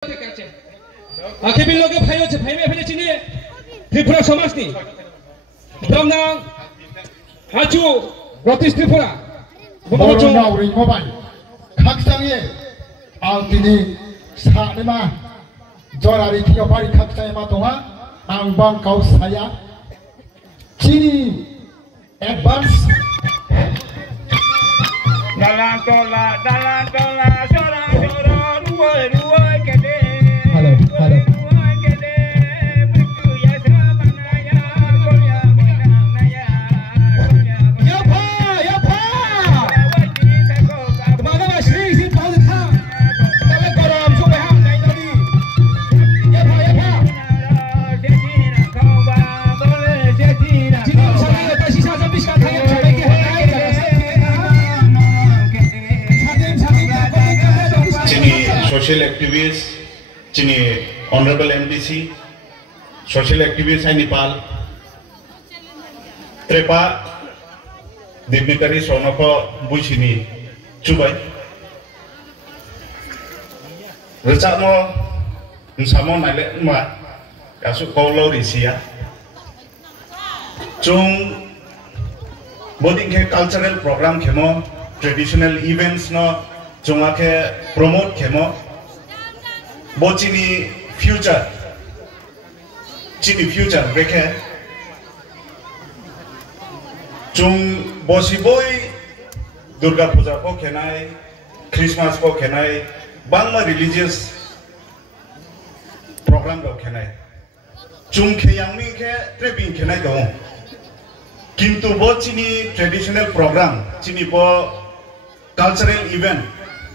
आखिर लोग भाइयों से भाई में फैले चिने त्रिपुरा समाज नी ब्रह्मना हाचू रोटिस त्रिपुरा बोलना उरी मोबाइल खाक्सांगे आं दिनी साने मा जरारी थिया बारी खाक्सांगे मा तोहा आं बां काउ साया चिनी advance dalan tola sora ruai kede halo ruai kede bitu ya sabanaya kolya manaya ya pa kemana mas Shri si tahu tha tapi koram so beham nahi tadi ya pa setina kauba bole setina jika sampai lepas sisa sampai sekarang yang sampai ke hai social activists, Chini Honorable MDC, social activists in Nepal, Trepa, Dignitary Sonoko Bushini, Chubai, Richamo, Samon Island, Kasu Kolo Risia, Chung, boarding cultural program kemo, traditional events no. Cuma ke promote kemo, bocini future mereka, cung bosi boy Durga Puja ko kenai, Christmas ko kenai, bangma religious program ko kenai, cung ke yang ni ke tripping kenai dong, kintu bocini traditional program, cini bo cultural event.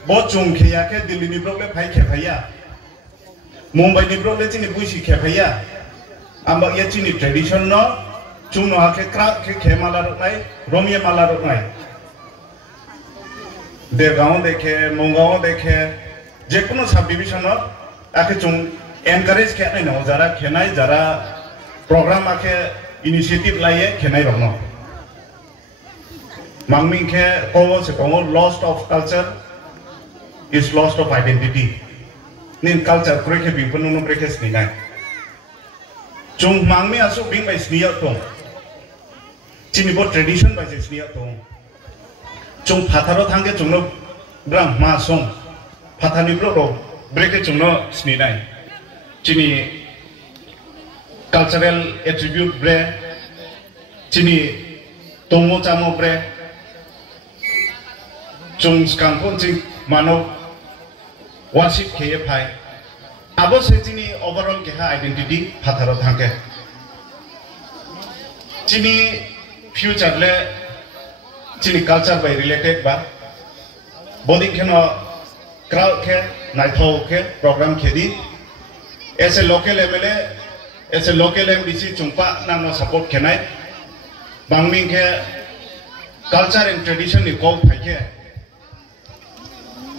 बहुत चुंग खेया के दिल्ली निब्रों ले भाई खेफाया, मुंबई निब्रों ले चिनी बुशी खेफाया, आंबा ये चिनी tradition no, चुंग no आके क्राक के खेमाला रुकनाई, रोमिया माला रुकनाई, देवगांव देखे, मुंगांव देखे, जेकुनो सब डिवीजन नो, आके चुंग encourage खेनाई नो, जरा खेनाई जरा program आके initiative लाये खेनाई रोनो, मांगमिंग के कोवो से कोवो lost of culture is lost of identity. Nin culture mereka bingkunu mereka sendiri. Cung mangmi asu bing by senior tong. Cini bo tradition by senior tong. Cung pataro thangke cungno brang masong. Patani bro mereka cungno sendiri. Cini cultural attribute bre. Cini tongo camo bre. Cung sekampun cing mano worship kaya pai, abo sejini overall kaya identity patharot hangke, cini future le, cini culture by related ba, body kena crowd ke, night hall ke, program kedi, as a local MLA, as a local MDC cumpa nano support kenai, bangming ke culture and tradition ni kau pai ke.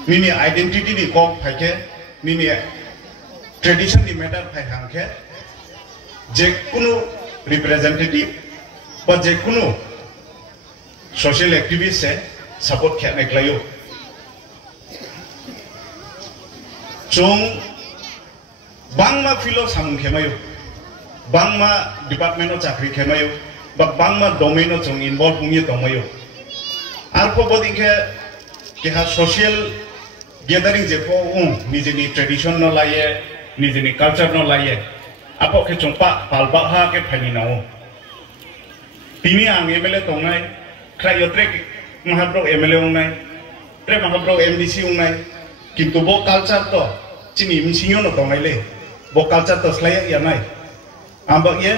Mini identity di kong pakai, mini tradition di matter pakai ke, jekunu representative, but jekunu social activist se support kiat naik layu. Cung bangma filo samun kemayu, bangma department o cakri kemayu, bangma domain o cung involve punya tomayu. Arpo boding ke kah social gathering je ko nijini tradition no laye, nijini culture no laye, apa ke cumpa palba ha ke phani nao. Tini ang MLA tongai, kaya trek mahabro MLA ungai, trek mahabro MDC ungai, kintu bo culture to, cini msinyo no tongai le, bo culture to selaya ya nai, ambak ye,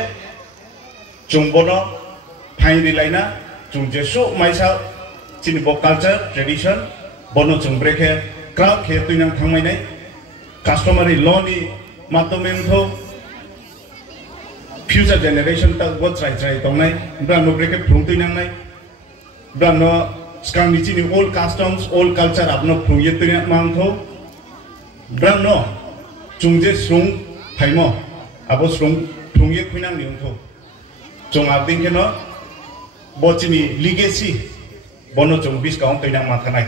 cumbono phani dilaina, cumjesu maisa, cini bo culture tradition, bono cumbreke. Crowd ke tu yang thang mai nai, customary law ni matomen tho, future generation tak buat try tong nai, brand no break phung tu yang nai, brand no sekarang ni cini old customs, old culture apno phung ye tu yang mang tho, brand no cungje sung thai mo, abo sung phung ye kuinang ni tho, cung abding ke no, bo cini legacy, bono cung bis kaung tu yang mathanai.